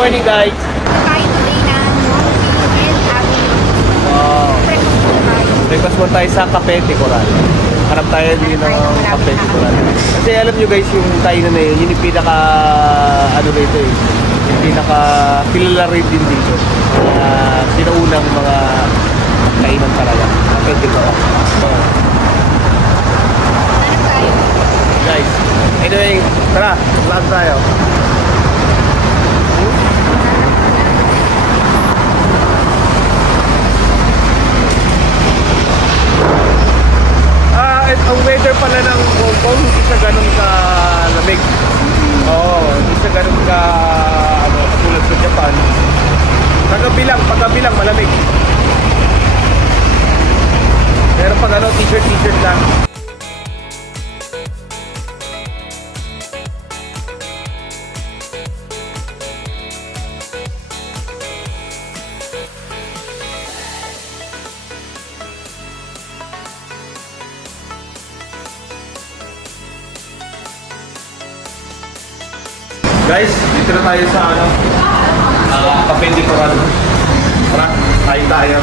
morning guys. Tayo today na and Breakfast mo tayo sa Cafe de Coral. Harap tayo din ng Cafe de Coral. Kasi alam nyo guys, yung kainan na yun, yung pinaka ano rito eh. Yung pinaka kilala rin din dito. Sinaunang mga kainan talaga. Cafe de Coral. Guys, anyway, tara, vlog tayo. Ang weather pala ng Hong Kong, hindi siya ganun ka-lamig. Oo, hindi siya ganun ka, katulad sa Japan. Paggabi lang, malamig. Pero pag t-shirt lang. Guys, dito na tayo sa Cafe de Coral. Tara, tayo.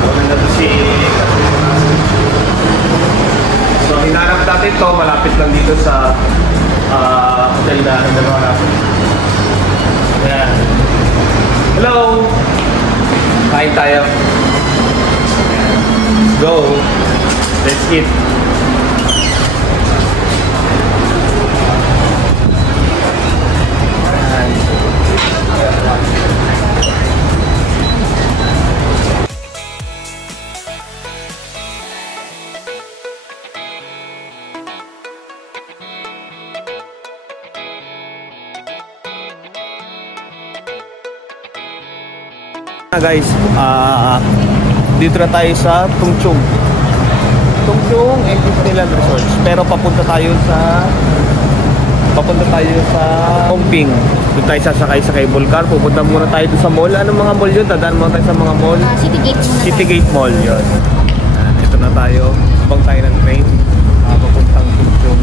Wala na si... So, hinanap natin to, malapit lang dito sa hotel na nandalawa natin. Ayan. Hello! Kain tayo. Let's go. Let's eat. Guys, dito na tayo sa Tung Chung and Disneyland Resorts. Pero papunta tayo sa Hongping. Doon tayo sasakay sa cable car. Pupunta muna tayo doon sa mall. Anong mga mall yun? Tadaan muna tayo sa mga mall. Citygate Mall yun. Ito na tayo. Habang tayo ng train. Papuntang Tung Chung.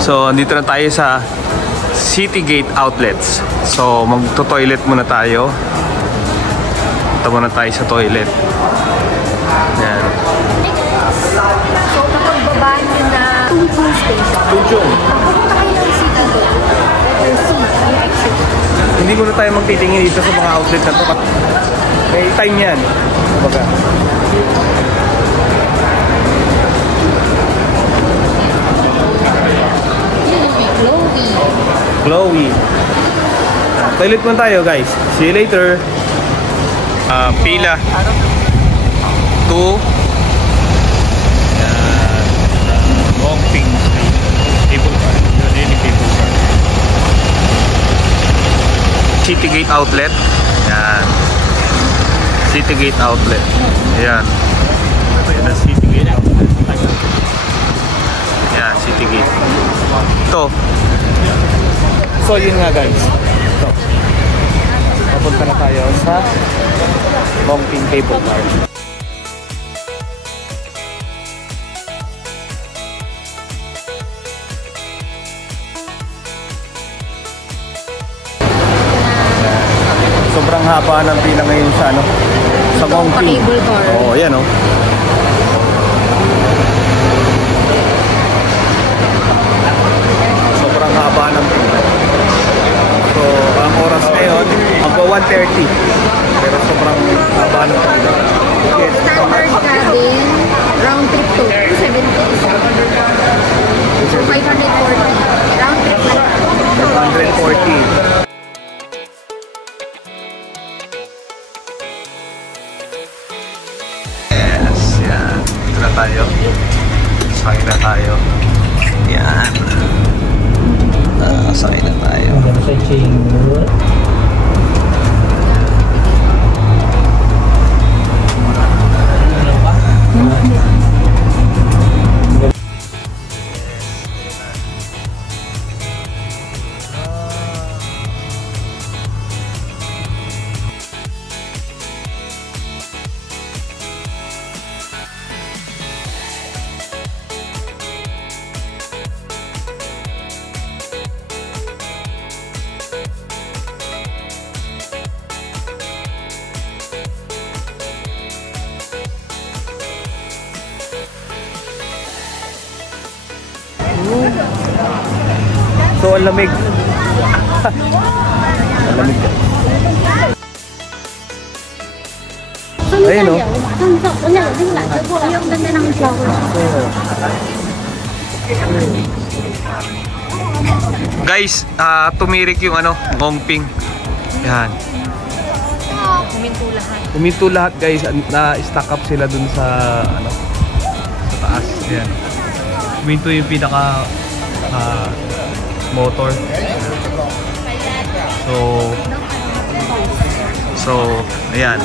So, andito na tayo sa Citygate Outlets. So, magto-toilet muna tayo. Punta muna tayo sa toilet. Yan. So, kapag baba nyo na Tung Chung Station. Tung Chung. Pupunta kayo ng City doon. Letter C, yung exit. Hindi muna tayo magtitingin dito sa mga outlet na ito. May time yan. Baga. Chloe. Toilet muna tayo guys. See you later. Pila. 2. Hongping. Cable car. Citygate Outlet. Yan. Citygate Outlet. Yan. Yan ang Citygate Outlet. Yan, Citygate. Ito. So yun nga guys. So, papunta na tayo sa Hongping Cable Car. Sobrang haba ng pila ngayon sa sa Hongping. Oh, yan oh. Sobrang haba ng pila. So, ang oras ngayon, magwa 1:30. Pero sobrang haba ng pila. Standard cabin, round trip to 270. So, 540. Round trip 140. Yes, yan. Dito na tayo. Sakay na tayo. Yan. Sakay na tayo. Sa chamber. So, ang lamig. Ang lamig. Ayun, oh. Yung ganda ng flowers. Guys, tumirik yung ano, ngongping. Yan. Kuminto lahat. Kuminto lahat guys, na-stack up sila dun sa ano, sa taas. Yan. Kuminto yung pinaka motor. So, ayan.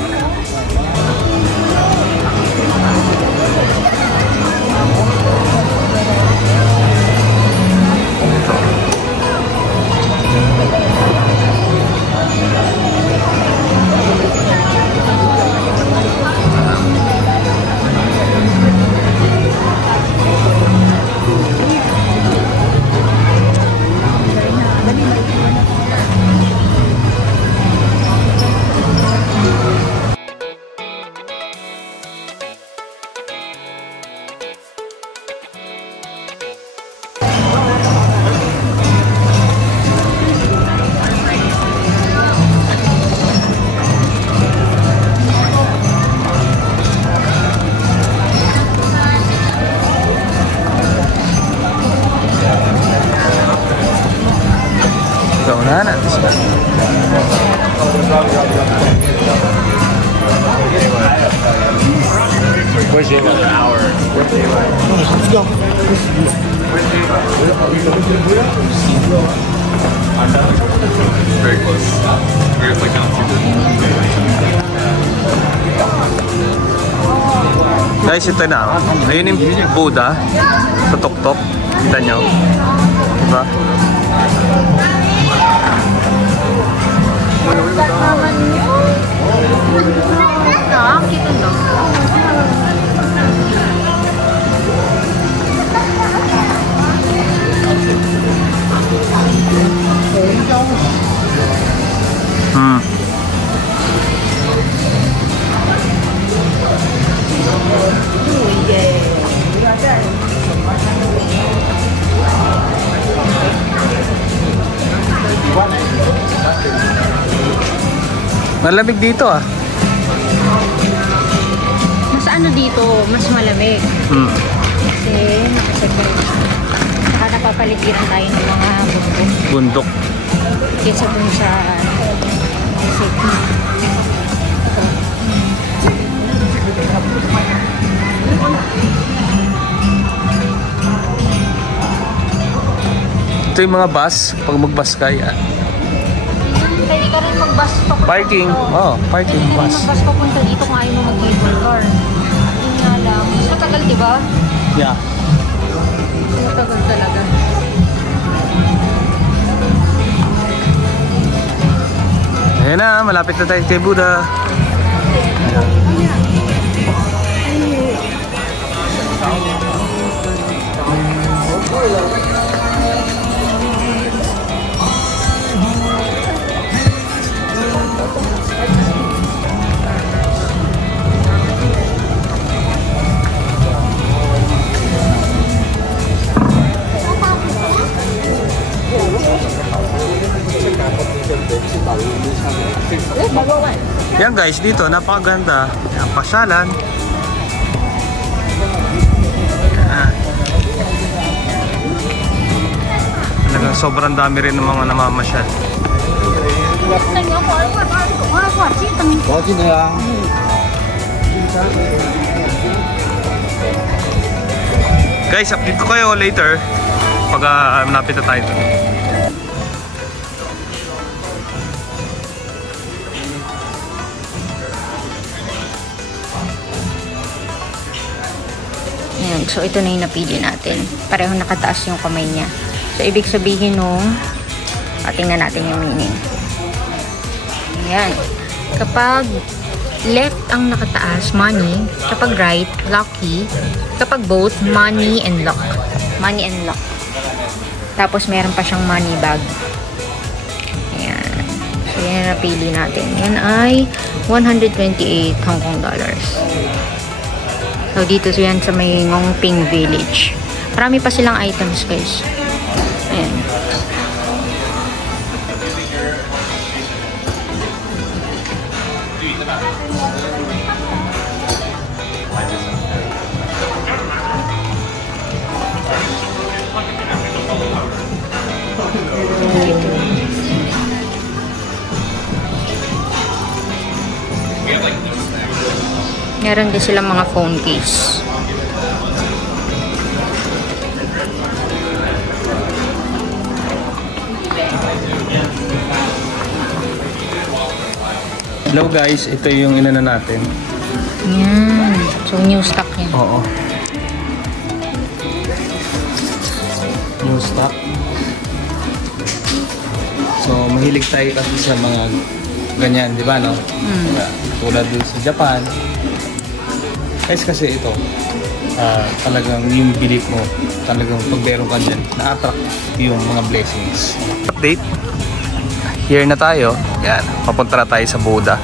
Saunahan natin sila. Where's J1? An hour. Where's J1? Let's go. Where's J1? Very close. We're just like down Guys, ito na. Ayun yung Buddha sa tuktok. Kita nyo? Diba? Kita dong. Malamig dito ah. Mas ano dito, mas malamig. Kasi nakaseparate. Saka napapaligiran tayo ng mga Bundok. kesa dun sa safety. Ito yung mga bus, pag mag-bus ka yan. Pwede ka rin mag-bus papunta Parking, dito. Parking Pwede ka rin bus. mag-bus papunta dito kung ayaw mo mag-cable car. Yun nga lang. Mas matagal, di ba? Yeah. Mas matagal talaga. Ayan na, malapit na tayo kay Buddha. Yan guys, dito napakaganda. Yan, pasyalan. Talagang sobrang dami rin ng mga namamasyal. Guys, update ko kayo later pag napit na tayo doon. Ayan, so ito na yung napili natin. Pareho nakataas yung kamay niya. So, ibig sabihin nung tingnan natin yung meaning. Ayan. Kapag left ang nakataas, money. Kapag right, lucky. Kapag both, money and luck. Money and luck. Tapos, meron pa siyang money bag. Ayan. So, yan ang napili natin. Yan ay 128 Hong Kong dollars. So, dito yan sa may Ngongping Village. Marami pa silang items, guys. Ayan. Meron din silang mga phone case. Hello guys, ito yung inano natin. Yan. So, new stock yan. Oo. New stock. So, mahilig tayo kasi sa mga ganyan, di ba, no? Tulad dun sa Japan. Guys, kasi ito, talagang yung belief mo, talagang pag meron ka dyan, na-attract yung mga blessings. Update. Here na tayo. Yan. Papunta na tayo sa Buddha.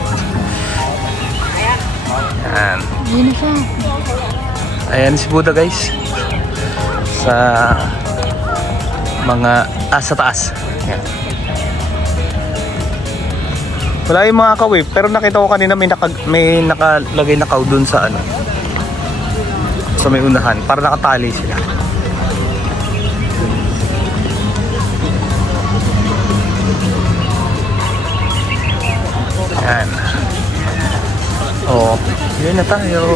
Yan. Ayan na siya. Ayan si Buddha guys. Sa mga sa taas. Yan. Wala yung mga ka-wave. Pero nakita ko kanina may nakalagay na cow dun sa ano. Sa may unahan. Para nakatali sila. Yan. Oh, yun na tayo.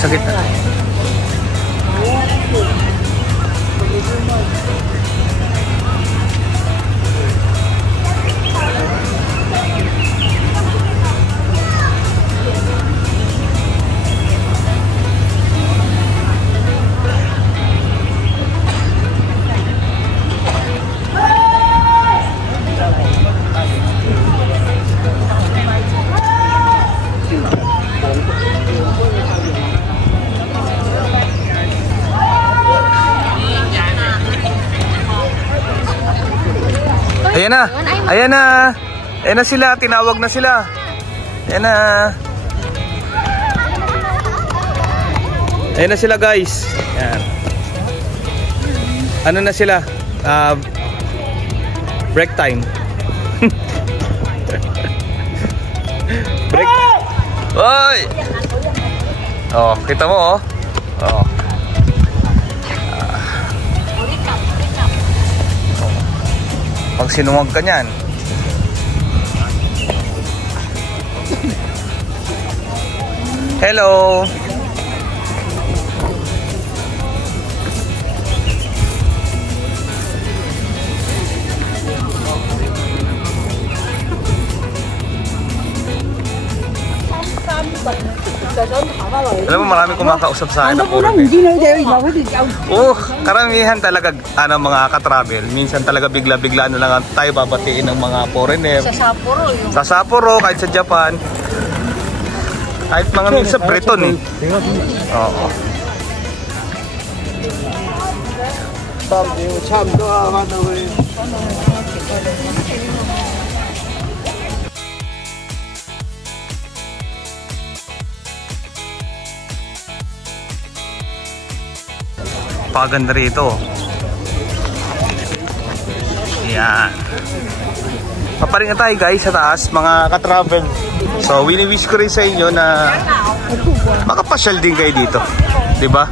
Sa gitna. Ayan na. Ayan na. Ayan na sila. Tinawag na sila. Ayan na. Ayan na sila guys. Ayan. Ano na sila? Break time. Break. Oy! Oh, kita mo oh. Oh. Pag sinuwag ka niyan. Hello. Alam mo, marami kumakausap sa akin na foreigner. Oh, karamihan talaga mga ka-travel. Minsan talaga bigla-bigla na lang tayo babatiin ng mga foreigner. Sa Sapporo yun. Sa Sapporo, kahit sa Japan. Kahit mga minsan Breton eh. Oo. Paganda rito. Yan. Paparinga tayo guys sa taas, mga ka-travel. So, wini-wish ko rin sa inyo na makapasyal din kayo dito. Diba?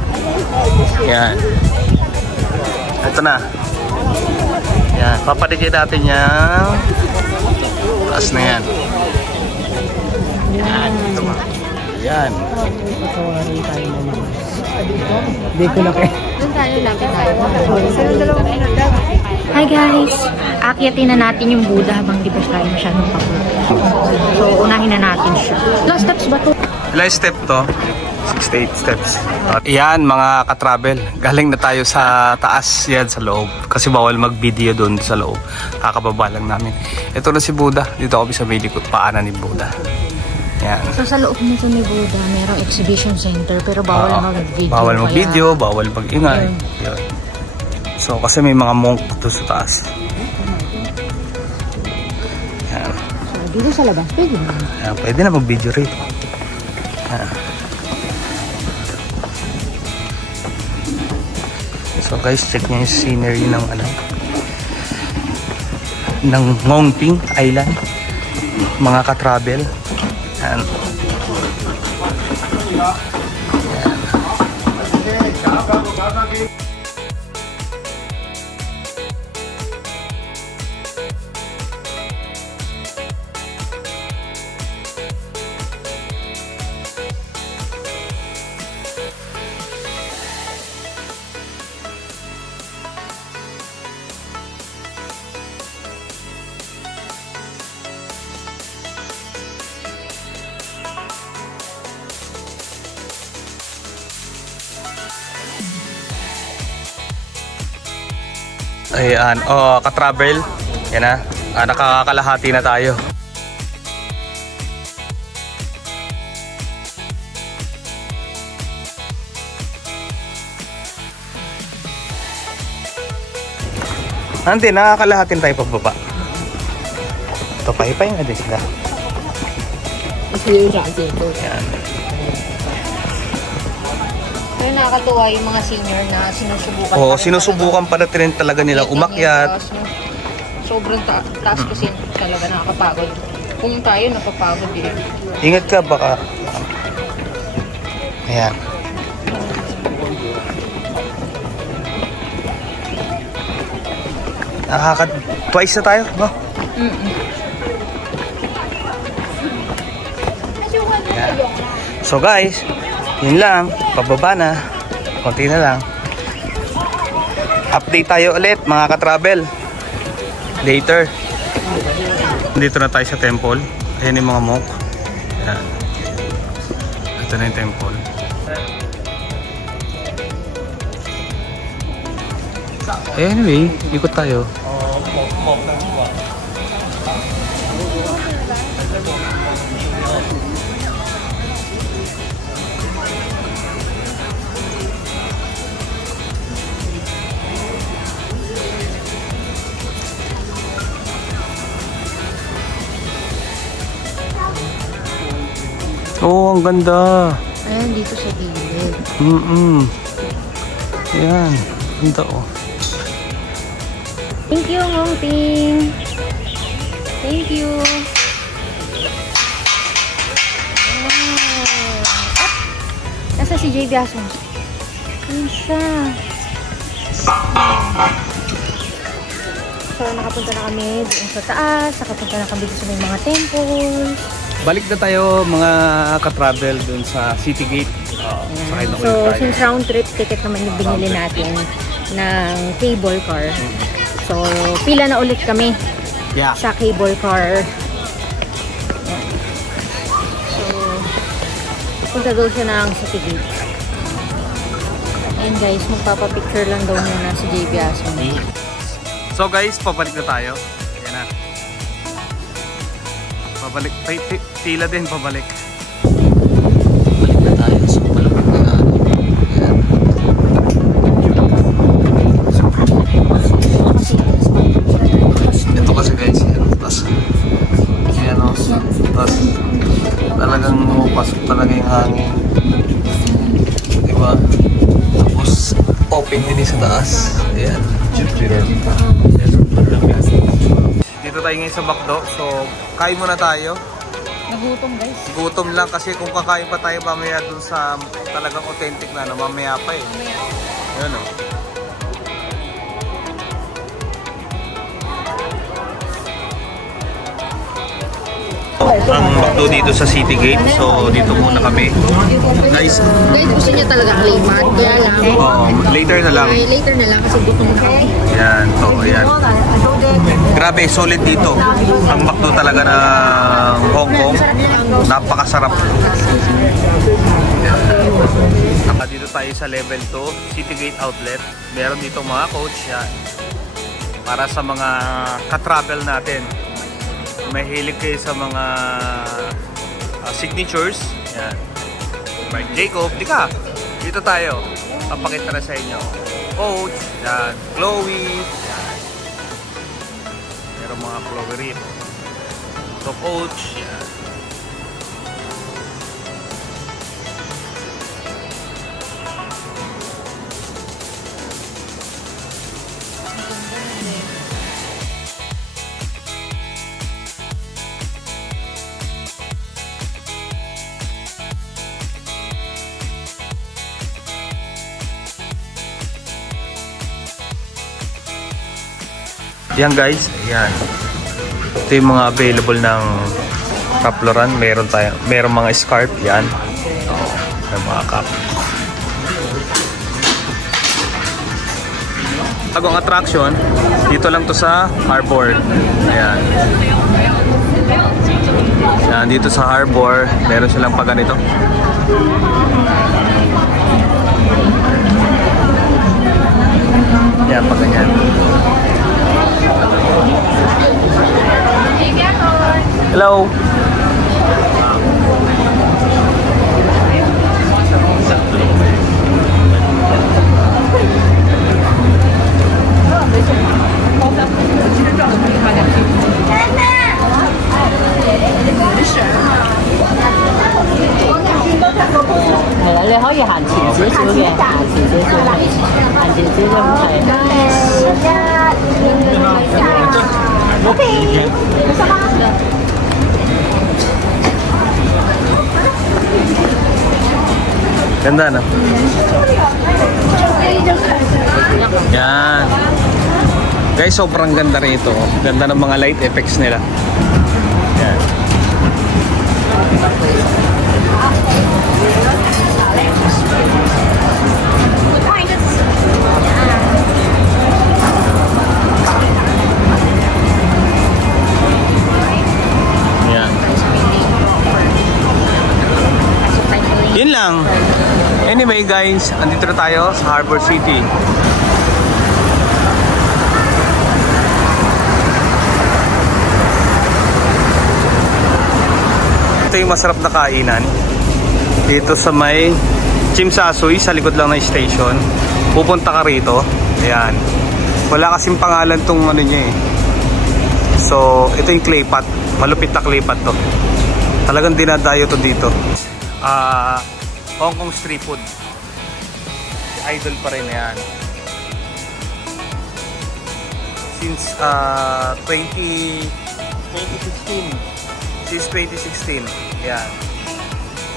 Yan. Ito na. Yan. Papadigay natin yung taas na yan. Yan. Ito ba? Yan. Hindi ko na kayo. Doon tayo, lapit tayo. Hi guys! Akyatin na natin yung Buddha habang di ba tayo masyadong papunta. So, unahin na natin siya. Ilang steps ba ito? Ilang step to? 68 steps. Yan mga ka-travel. Galing na tayo sa taas yan sa loob. Kasi bawal mag-video doon sa loob. Kakababa lang namin. Ito na si Buddha. Dito kami sa may likod paanan ni Buddha. Yan. So sa loob nito ni Buddha, merong exhibition center pero bawal mag-video. Bawal mag-video, bawal mag-ingay. Yun. So kasi may mga monk doon sa taas. Yan. So dito sa labas, pwede na. Yan, pwede na mag-video rito. Yan. So guys, check nyo yung scenery ng ng Ngongping Island. Mga ka-travel. Yan. Ayan, ka-travel. Yan na, nakakalahati na tayo. Hindi, nakakalahatin tayo pagbaba. Ito, pahipahin na din sila. Yan. Pero nakakatuwa yung mga senior na sinusubukan. Oo, sinusubukan pa na rin talaga nila umakyat. Sobrang taas kasi talaga nakakapagod. Kung tayo napapagod eh. Ingat ka baka. Ayan. Twice na tayo, no? Ayan. So guys, yun lang, pababa na. Konti na lang. Update tayo ulit mga ka-travel. Later. Dito na tayo sa temple. Ayan yung mga monk. Ayan. Ito na yung temple. Anyway, ikot tayo. Oh, ang ganda. Ayan, dito sa gilid. Ayan, ganda oh. Thank you, Mong Ping. Thank you. Up! Nasa si JB Ason. Ayun siya. So, nakapunta na kami doon sa taas. Nakapunta na kami sa may mga temple. Balik na tayo mga ka-travel dun sa City Gate. Sakay na So, since round trip ticket naman yung binili natin ng cable car. So, pila na ulit kami sa cable car. Yan. So, punta daw siya ng City Gate. And guys, magpapapicture lang daw muna si JB Ason. So guys, pabalik na tayo. Ayan na. Pabalik. Pila din, pabalik. Balik na tayo. So, palapit na nga. Ito kasi guys, tapos ayan o, tapos talagang pasok talaga yung hangin, diba? Tapos open din sa taas. Ayan. Dito tayo ngayon sa Bacdo, so kain muna tayo. Nagutom guys. Gutom lang kasi kung kakain pa tayo mamaya dun sa talagang authentic na, mamaya pa eh. Ayan o. Ang Bacdo dito sa City Gate, so dito muna kami. Guys, Gusto niya talaga claymat, kaya lang. later na lang. Ay, later na lang kasi gutom na kami. Ayan, to, ayan. Grabe, solid dito. Ang Bacdo talaga ng Hong Kong. Napakasarap. Dito tayo sa level 2, City Gate Outlet. Meron dito mga coach yan. Para sa mga ka-travel natin. Mahilig kayo sa mga signatures. Yan. Marc Jacob, di ka. Dito tayo. Papakita na sa inyo. Coach, yan. Chloe. Yan. Meron mga Chloe rin. So, Coach, yan. Yan guys, yan. Ito yung mga available ng Ralph Lauren. Meron mga scarf, yan. May mga cap. Bagong attraction, dito lang to sa Harbor. Ayan. Yan, dito sa Harbor, meron silang pag ganito. Yan, pag ganyan. Hello. Ganda na. Yan. Guys, sobrang ganda rito. Ganda ng mga light effects nila. Yan. Yan. Yun lang. Anyway guys, andito na tayo sa Harbor City. Ito yung masarap na kainan. Dito sa may Chimsasoy, sa likod lang ng station. Pupunta ka rito. Ayan. Wala kasing pangalan tong ano niya eh. So, ito yung clay pot. Malupit na clay pot to. Talagang dinadayo to dito. Hong Kong street food. Idol pa rin yan. Since 2016. Since 2016. Yan.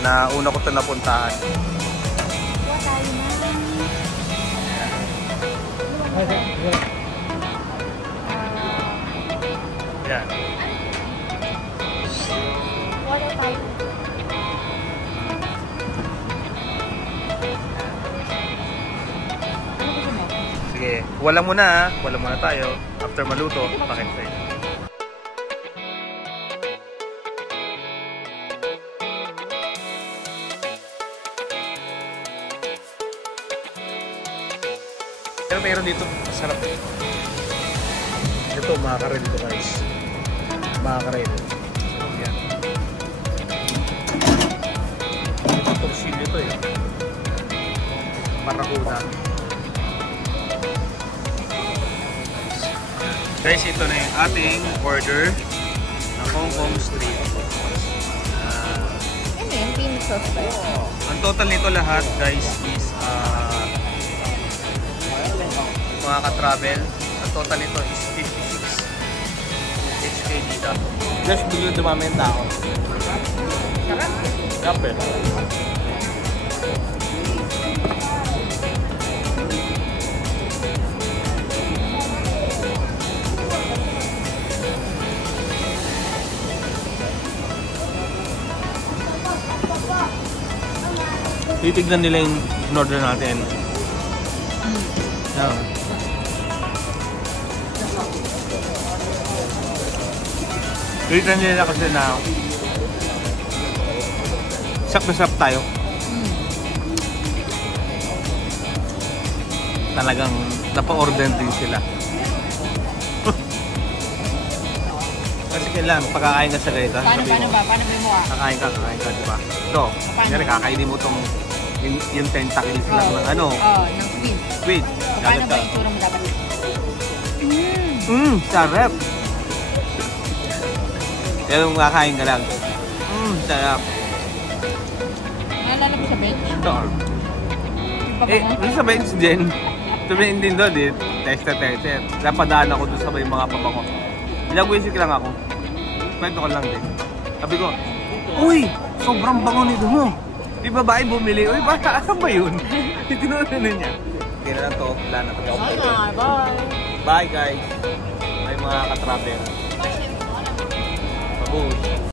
Na una ko ito napuntahan. Yan. Sige, wala muna ha. Wala muna tayo. After maluto, pakit-fry. Pero meron dito, masarap eh. Ito, makakarel ito guys. Makakarel. Yan. Ito, torsilyo ito eh. Marakuda. Guys, ito na yung ating order ng Hong Kong Street. Ano yun? Pino sauce ba yun? Ang total nito lahat guys is mga ka-travel. Ang total nito is 56 HK dito. Just bigla dumami yung tao. Sarap. Sarap eh. Titignan nila yung in-order natin. Yan. Titignan nila kasi na sak tayo. Talagang napa-order din sila. Kasi kailangan, pagkakain ka sa ganito. Paano mo ah? Kakain ka, diba? Ito, kaya kakainin mo itong yung tentacles lang ng ano. Ng squid. Squid. Paano ba yung tura mo dapat? Sarap. Kaya nung kakain ka lang. Sarap. Naalala mo sa bench? Ito. Sa bench din. Sabihin din doon eh. Tester. Napadaan ako doon sa may mga pabango. Ilang wisik lang ako. Kwento ko lang din. Sabi ko, uy! Sobrang bango nito mo. Di babae bumili. Uy, baka asan ba yun? Tinunan na niya. Hindi na lang to. Wala na to. Bye! Bye guys. Bye. mga ka-travel. Babush.